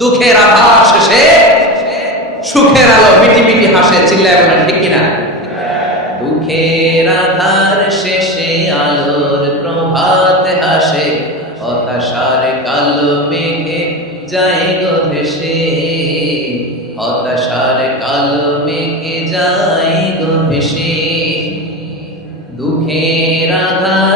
দুঃখের আভাস শেষে সুখের আলো মিটি মিটি হাসে, চিল্লায় বলেন, ঠিক কিনা? দুঃখের আধার শেষে আলোর প্রভাত হাসে, হতাশার কালো মেঘে যায় গো ভেসে। হতাশার কালো মেঘে যায় গো ভেসে। দুঃখের আধার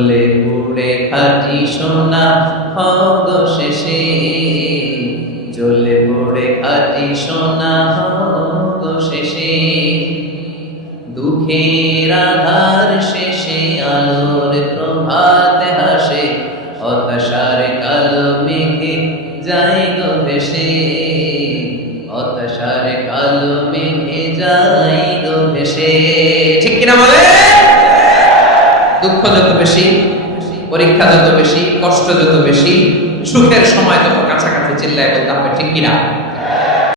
জ্বলে পুড়ে খাটি সোনা হগ শেষে জ্বলে পুড়ে খাটি সোনা হগ শেষে দুঃখের আধার শেষে আলোর প্রভাত হাসে, হতাশার কালো মেঘে যায় গো ভেসে। হতাশার কালো মেঘে যায় গো ভেসে। ঠিক কিনা বলে দুঃখ যত বেশি, পরীক্ষা যত বেশি, কষ্ট যত বেশি, সুখের সময় তত কাছাকাছি চিল্লায় বলতে হবে, ঠিক কিনা?